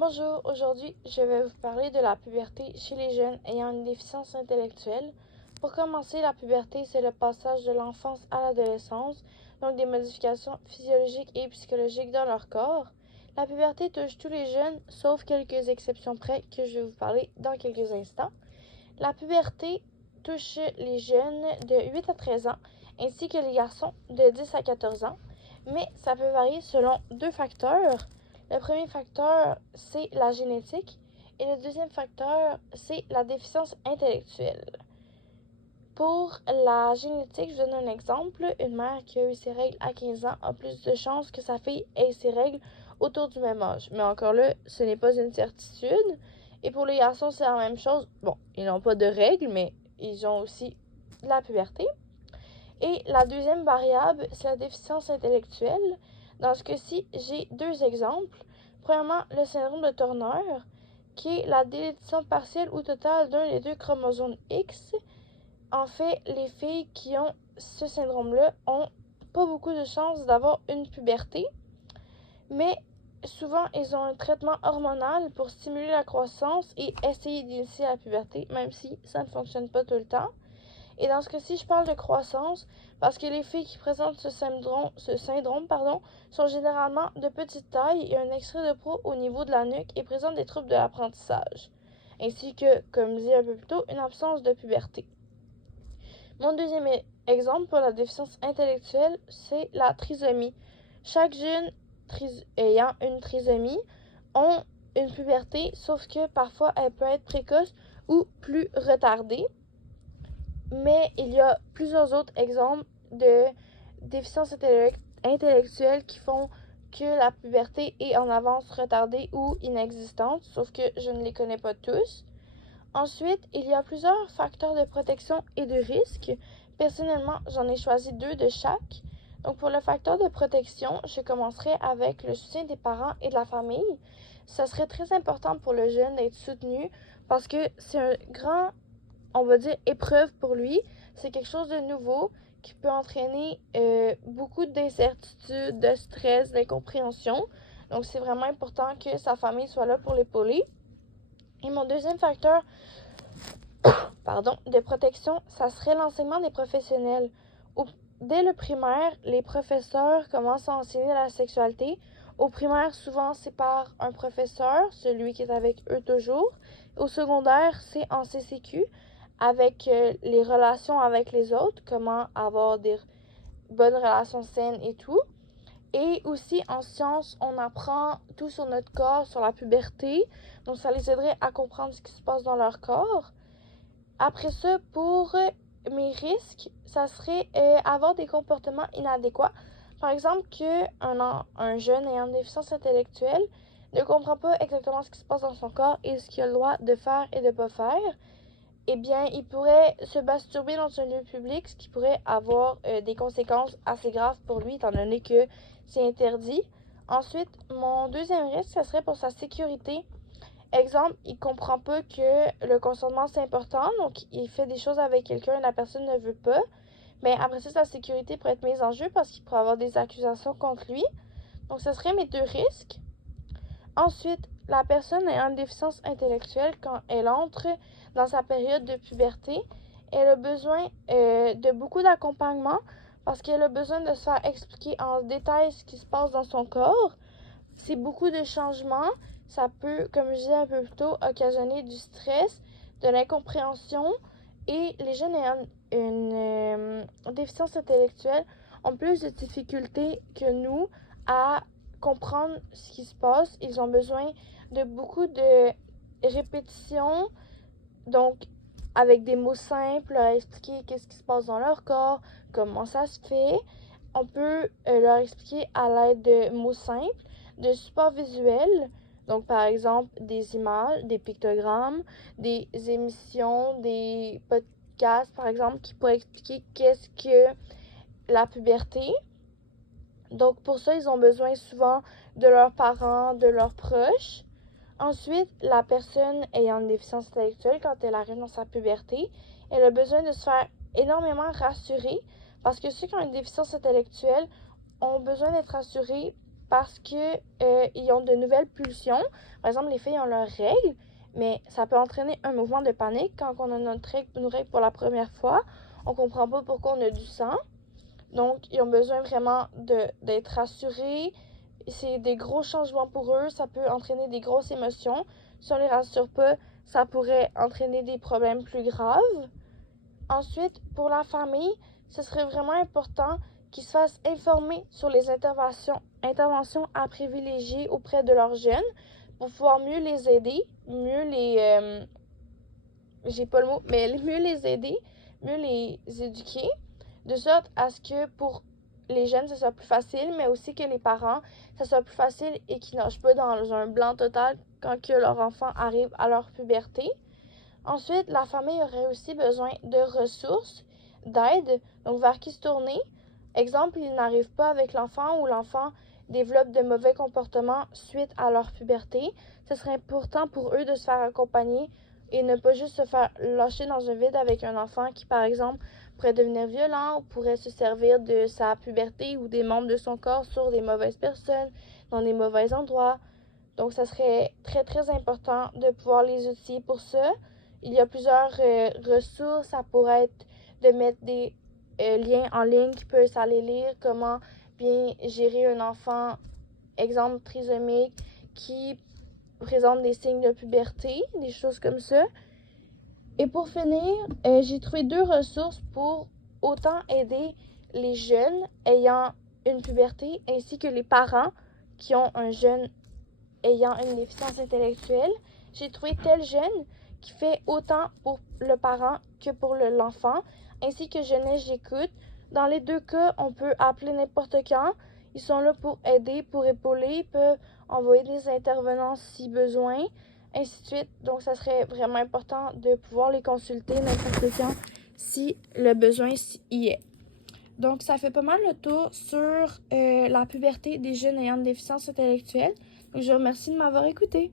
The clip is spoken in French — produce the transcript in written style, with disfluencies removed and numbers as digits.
Bonjour, aujourd'hui je vais vous parler de la puberté chez les jeunes ayant une déficience intellectuelle. Pour commencer, la puberté, c'est le passage de l'enfance à l'adolescence, donc des modifications physiologiques et psychologiques dans leur corps. La puberté touche tous les jeunes, sauf quelques exceptions près que je vais vous parler dans quelques instants. La puberté touche les jeunes de 8 à 13 ans, ainsi que les garçons de 10 à 14 ans, mais ça peut varier selon deux facteurs. Le premier facteur, c'est la génétique, et le deuxième facteur, c'est la déficience intellectuelle. Pour la génétique, je donne un exemple. Une mère qui a eu ses règles à 15 ans a plus de chances que sa fille ait ses règles autour du même âge. Mais encore là, ce n'est pas une certitude. Et pour les garçons, c'est la même chose. Bon, ils n'ont pas de règles, mais ils ont aussi de la puberté. Et la deuxième variable, c'est la déficience intellectuelle. Dans ce cas-ci, j'ai deux exemples. Premièrement, le syndrome de Turner, qui est la délétion partielle ou totale d'un des deux chromosomes X. En fait, les filles qui ont ce syndrome-là ont pas beaucoup de chances d'avoir une puberté, mais souvent, ils ont un traitement hormonal pour stimuler la croissance et essayer d'initier la puberté, même si ça ne fonctionne pas tout le temps. Et dans ce cas-ci, je parle de croissance parce que les filles qui présentent ce syndrome sont généralement de petite taille et un extrait de peau au niveau de la nuque et présentent des troubles de l'apprentissage, ainsi que, comme dit un peu plus tôt, une absence de puberté. Mon deuxième exemple pour la déficience intellectuelle, c'est la trisomie. Chaque jeune ayant une trisomie ont une puberté, sauf que parfois elle peut être précoce ou plus retardée. Mais il y a plusieurs autres exemples de déficience intellectuelle qui font que la puberté est en avance retardée ou inexistante, sauf que je ne les connais pas tous. Ensuite, il y a plusieurs facteurs de protection et de risque. Personnellement, j'en ai choisi deux de chaque. Donc, pour le facteur de protection, je commencerai avec le soutien des parents et de la famille. Ça serait très important pour le jeune d'être soutenu parce que c'est un grand, on va dire, épreuve pour lui. C'est quelque chose de nouveau qui peut entraîner beaucoup d'incertitudes, de stress, d'incompréhension. Donc, c'est vraiment important que sa famille soit là pour l'épauler. Et mon deuxième facteur de protection, ça serait l'enseignement des professionnels. Dès le primaire, les professeurs commencent à enseigner la sexualité. Au primaire, souvent, c'est par un professeur, celui qui est avec eux toujours. Au secondaire, c'est en CCQ, avec les relations avec les autres, comment avoir des bonnes relations saines et tout. Et aussi, en sciences, on apprend tout sur notre corps, sur la puberté. Donc, ça les aiderait à comprendre ce qui se passe dans leur corps. Après ça, pour mes risques, ça serait avoir des comportements inadéquats. Par exemple, un jeune ayant une déficience intellectuelle ne comprend pas exactement ce qui se passe dans son corps et ce qu'il a le droit de faire et de ne pas faire. Eh bien, il pourrait se masturber dans un lieu public, ce qui pourrait avoir des conséquences assez graves pour lui, étant donné que c'est interdit. Ensuite, mon deuxième risque, ça serait pour sa sécurité. Exemple, il comprend pas que le consentement c'est important, donc il fait des choses avec quelqu'un et la personne ne veut pas. Mais après ça, sa sécurité pourrait être mise en jeu parce qu'il pourrait avoir des accusations contre lui. Donc, ce serait mes deux risques. Ensuite, la personne ayant une déficience intellectuelle, quand elle entre dans sa période de puberté, elle a besoin de beaucoup d'accompagnement parce qu'elle a besoin de se faire expliquer en détail ce qui se passe dans son corps. C'est beaucoup de changements. Ça peut, comme je disais un peu plus tôt, occasionner du stress, de l'incompréhension. Et les jeunes ayant une déficience intellectuelle ont plus de difficultés que nous à comprendre ce qui se passe. Ils ont besoin de beaucoup de répétitions, donc avec des mots simples, leur expliquer qu'est-ce qui se passe dans leur corps, comment ça se fait. On peut leur expliquer à l'aide de mots simples, de supports visuels, donc par exemple des images, des pictogrammes, des émissions, des podcasts par exemple qui pourraient expliquer qu'est-ce que la puberté. Donc pour ça, ils ont besoin souvent de leurs parents, de leurs proches. Ensuite, la personne ayant une déficience intellectuelle, quand elle arrive dans sa puberté, elle a besoin de se faire énormément rassurer parce que ceux qui ont une déficience intellectuelle ont besoin d'être rassurés parce que ils ont de nouvelles pulsions. Par exemple, les filles ont leurs règles, mais ça peut entraîner un mouvement de panique quand on a nos règles pour la première fois. On comprend pas pourquoi on a du sang. Donc, ils ont besoin vraiment d'être rassurés. C'est des gros changements pour eux. Ça peut entraîner des grosses émotions. Si on les rassure pas, ça pourrait entraîner des problèmes plus graves. Ensuite, pour la famille, ce serait vraiment important qu'ils se fassent informer sur les interventions à privilégier auprès de leurs jeunes pour pouvoir mieux les aider, mieux les... j'ai pas le mot, mais mieux les aider, mieux les éduquer, de sorte à ce que pour les jeunes, ça soit plus facile, mais aussi que les parents, ça soit plus facile et qu'ils nagent pas dans un blanc total quand que leur enfant arrive à leur puberté. Ensuite, la famille aurait aussi besoin de ressources, d'aide, donc vers qui se tourner. Exemple, ils n'arrivent pas avec l'enfant ou l'enfant développe de mauvais comportements suite à leur puberté. Ce serait important pour eux de se faire accompagner et ne pas juste se faire lâcher dans un vide avec un enfant qui, par exemple, pourrait devenir violent ou pourrait se servir de sa puberté ou des membres de son corps sur des mauvaises personnes, dans des mauvais endroits. Donc, ça serait très, très important de pouvoir les outiller pour ça. Il y a plusieurs ressources. Ça pourrait être de mettre des liens en ligne qui peuvent aller lire comment bien gérer un enfant, exemple trisomique, qui présente des signes de puberté, des choses comme ça. Et pour finir, j'ai trouvé 2 ressources pour autant aider les jeunes ayant une puberté ainsi que les parents qui ont un jeune ayant une déficience intellectuelle. J'ai trouvé Tel Jeune qui fait autant pour le parent que pour l'enfant, ainsi que Jeunesse J'écoute. Dans les 2 cas, on peut appeler n'importe quand. Ils sont là pour aider, pour épauler, ils peuvent envoyer des intervenants si besoin, ainsi de suite. Donc, ça serait vraiment important de pouvoir les consulter n'importe quand si le besoin y est. Donc, ça fait pas mal le tour sur la puberté des jeunes ayant une déficience intellectuelle. Donc, je vous remercie de m'avoir écouté.